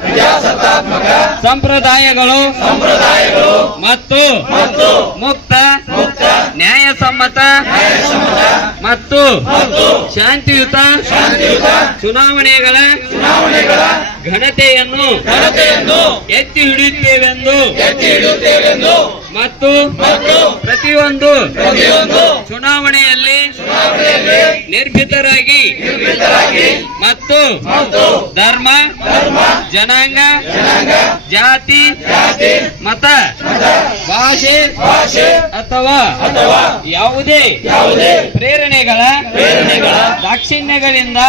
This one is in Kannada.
ಪ್ರಜಾಸತ್ತಾತ್ಮಕ ಸಂಪ್ರದಾಯಗಳು ಮತ್ತು ಮುಕ್ತ ನ್ಯಾಯಸಮ್ಮತ ಮತ್ತು ಶಾಂತಿಯುತ ಚುನಾವಣೆಗಳ ಘನತೆಯನ್ನು ಎತ್ತಿ ಹಿಡಿಯುತ್ತೇವೆಂದು ಮತ್ತು ಪ್ರತಿಯೊಂದು ಚುನಾವಣೆಯಲ್ಲಿ ನಿರ್ಭೀತರಾಗಿ ಮತ್ತು ಧರ್ಮ ಜನಾಂಗ ಜಾತಿ ಮತ ಭಾಷೆ ಅಥವಾ ಯಾವುದೇ ಪ್ರೇರಣೆಗಳ ದಾಕ್ಷಿಣ್ಯಗಳಿಂದ